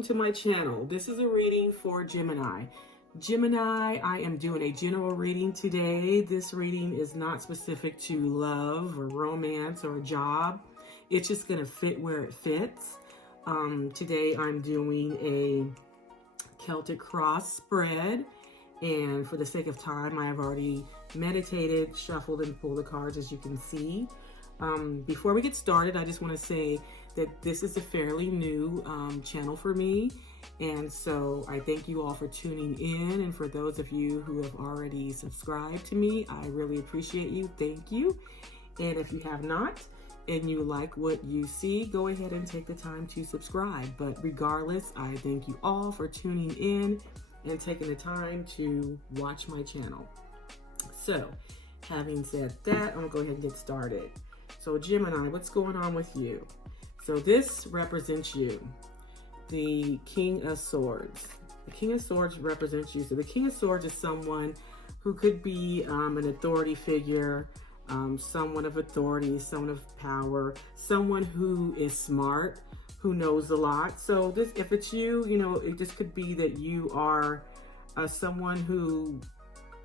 welcome to my channel. This is a reading for Gemini. Gemini, I am doing a general reading today. This reading is not specific to love or romance or a job. It's just going to fit where it fits. Today I'm doing a Celtic cross spread, and for the sake of time, I have already meditated, shuffled, and pulled the cards, as you can see. Before we get started, I just want to say that this is a fairly new channel for me, and so I thank you all for tuning in, and for those of you who have already subscribed to me, I really appreciate you. Thank you. And if you have not and you like what you see, go ahead and take the time to subscribe. But regardless, I thank you all for tuning in and taking the time to watch my channel. So having said that, I'm gonna go ahead and get started. So Gemini, what's going on with you? So this represents you, the King of Swords. The King of Swords represents you. So the King of Swords is someone who could be an authority figure, someone of authority, someone of power, someone who is smart, who knows a lot. So this, if it's you, you know, it just could be that you are someone who,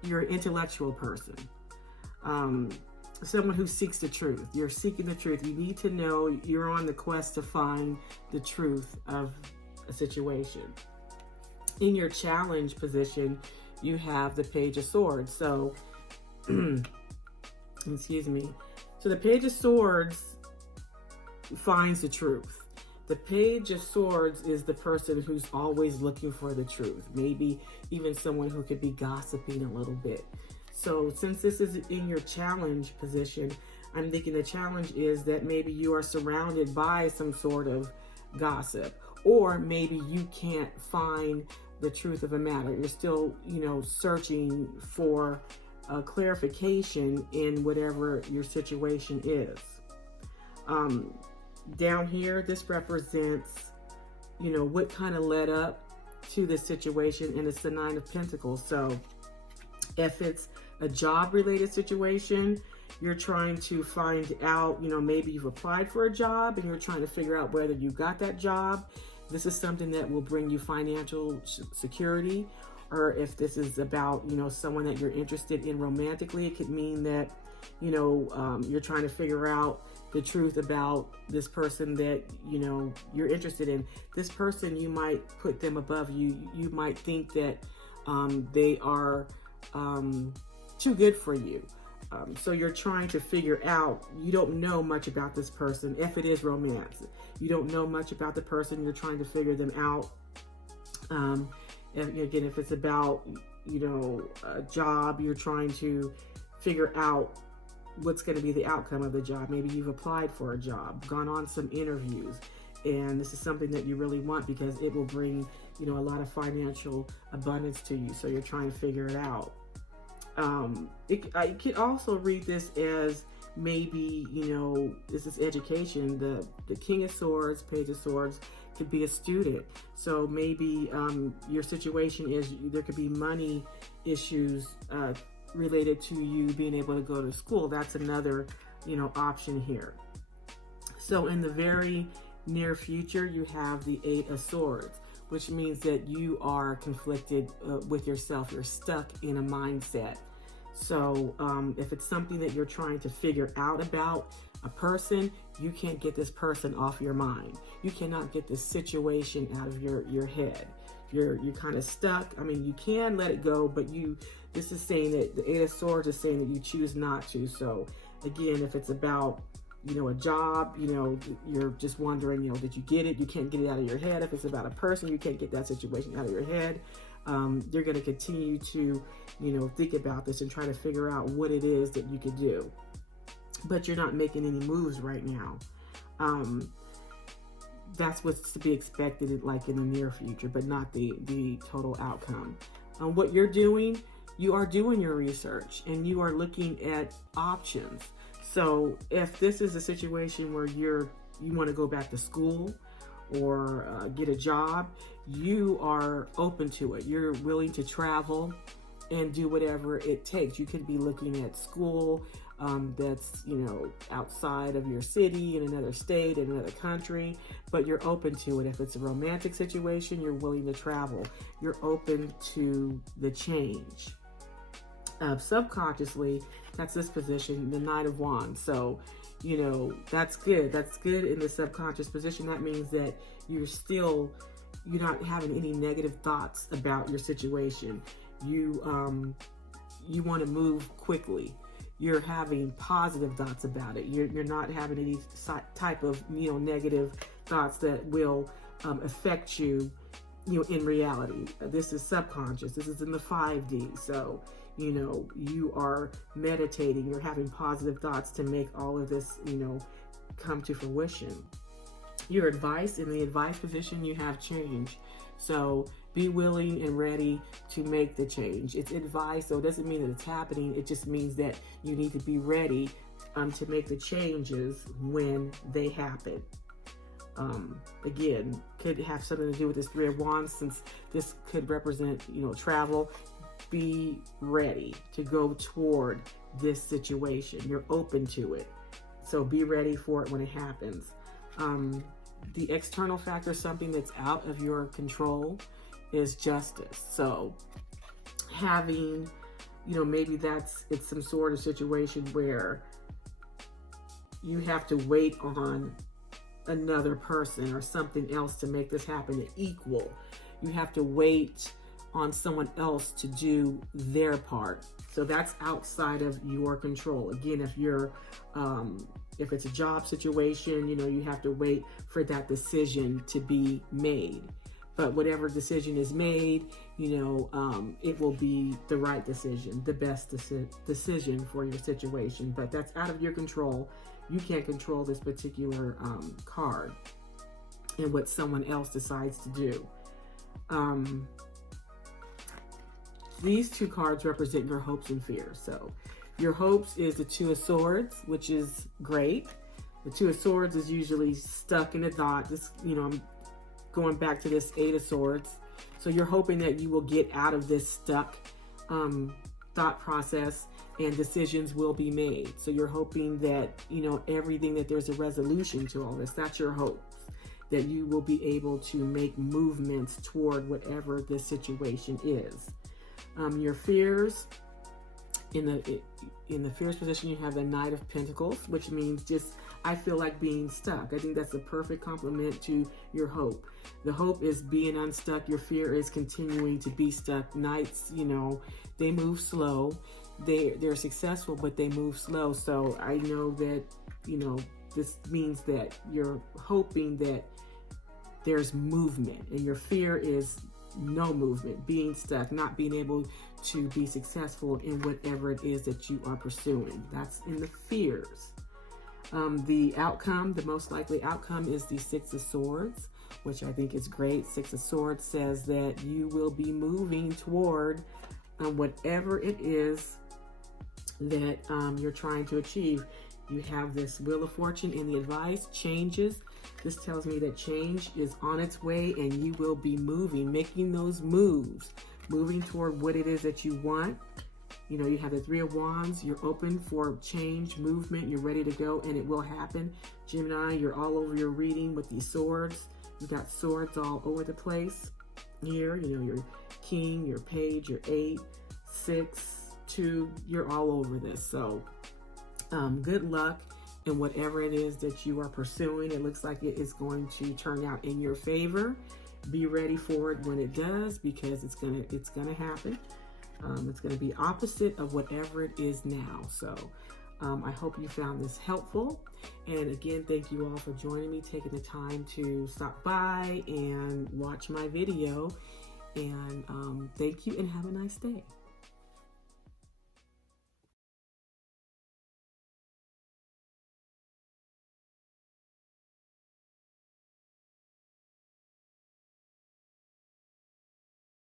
you're an intellectual person. Someone who seeks the truth. You're seeking the truth. You need to know, you're on the quest to find the truth of a situation. In your challenge position, you have the Page of Swords. So, excuse me. So the Page of Swords finds the truth. The Page of Swords is the person who's always looking for the truth. Maybe even someone who could be gossiping a little bit. So since this is in your challenge position, I'm thinking the challenge is that maybe you are surrounded by some sort of gossip, or maybe you can't find the truth of a matter. You're still, you know, searching for clarification in whatever your situation is. Down here, this represents, you know, what kind of led up to this situation, and it's the Nine of Pentacles. So if it's a job related situation, you're trying to find out, you know, maybe you've applied for a job and you're trying to figure out whether you got that job. This is something that will bring you financial security. Or if this is about, you know, someone that you're interested in romantically, it could mean that, you know, you're trying to figure out the truth about this person that, you know, you're interested in. This person, you might put them above you. You might think that they are too good for you. So you're trying to figure out, you don't know much about this person. If it is romance, you don't know much about the person, you're trying to figure them out. And again, if it's about, you know, a job, you're trying to figure out what's going to be the outcome of the job. Maybe you've applied for a job, gone on some interviews, and this is something that you really want because it will bring, you know, a lot of financial abundance to you. So you're trying to figure it out. I could also read this as maybe, you know, this is education. The King of Swords, Page of Swords could be a student. So maybe your situation is there could be money issues related to you being able to go to school. That's another, you know, option here. So in the very near future, you have the Eight of Swords, which means that you are conflicted with yourself. You're stuck in a mindset. So if it's something that you're trying to figure out about a person, you can't get this person off your mind. You cannot get this situation out of your head. You're kind of stuck. I mean, you can let it go, but this is saying that the Eight of Swords is saying that you choose not to. So again, if it's about, you know, a job, you know, you're just wondering, you know, did you get it? You can't get it out of your head. If it's about a person, you can't get that situation out of your head. You're going to continue to, you know, think about this and try to figure out what it is that you could do. But you're not making any moves right now. That's what's to be expected, like in the near future, but not the total outcome. What you're doing, you are doing your research and you are looking at options. So if this is a situation where you want to go back to school or get a job, you are open to it. You're willing to travel and do whatever it takes. You could be looking at school, that's, you know, outside of your city, in another state, in another country, but you're open to it. If it's a romantic situation, you're willing to travel. You're open to the change. Subconsciously, that's this position, the Knight of Wands. So, you know, that's good. That's good in the subconscious position. That means that you're not having any negative thoughts about your situation. You want to move quickly. You're having positive thoughts about it. You're not having any type of, you know, negative thoughts that will affect you, you know, in reality. This is subconscious. This is in the 5D. So, you know, you are meditating. You're having positive thoughts to make all of this, you know, come to fruition. Your advice, in the advice position, you have change. So be willing and ready to make the change. It's advice, so it doesn't mean that it's happening. It just means that you need to be ready to make the changes when they happen. Again, could have something to do with this Three of Wands, since this could represent, you know, travel. Be ready to go toward this situation. You're open to it. So be ready for it when it happens. The external factor, something that's out of your control, is justice. So having, you know, maybe it's some sort of situation where you have to wait on another person or something else to make this happen, equal. You have to wait on someone else to do their part. So that's outside of your control. Again, if it's a job situation, you know, you have to wait for that decision to be made. But whatever decision is made, you know, it will be the right decision, the best decision for your situation. But that's out of your control. You can't control this particular card and what someone else decides to do. These two cards represent your hopes and fears. So your hopes is the Two of Swords, which is great. The Two of Swords is usually stuck in a thought. This, you know, I'm going back to this Eight of Swords. So you're hoping that you will get out of this stuck thought process and decisions will be made. So you're hoping that, you know, that there's a resolution to all this. That's your hopes, that you will be able to make movements toward whatever this situation is. Your fears, in the fears position, you have the Knight of Pentacles, which means just, I feel like being stuck. I think that's a perfect complement to your hope. The hope is being unstuck. Your fear is continuing to be stuck. Knights, you know, they move slow. They're successful, but they move slow. So I know that, you know, this means that you're hoping that there's movement, and your fear is no movement, being stuck, not being able to be successful in whatever it is that you are pursuing. That's in the fears. The outcome, the most likely outcome, is the Six of Swords, which I think is great. Six of Swords says that you will be moving toward whatever it is that you're trying to achieve. You have this Wheel of Fortune in the advice, changes. This tells me that change is on its way and you will be moving, making those moves, moving toward what it is that you want. You know, you have the Three of Wands. You're open for change, movement. You're ready to go, and it will happen. Gemini, you're all over your reading with these swords. You got swords all over the place here. You know, your King, your Page, your 8, 6, 2. You're all over this. So good luck in whatever it is that you are pursuing. It looks like it is going to turn out in your favor. Be ready for it when it does, because it's gonna happen. It's going to be opposite of whatever it is now. So I hope you found this helpful. And again, thank you all for joining me, taking the time to stop by and watch my video. And thank you, and have a nice day.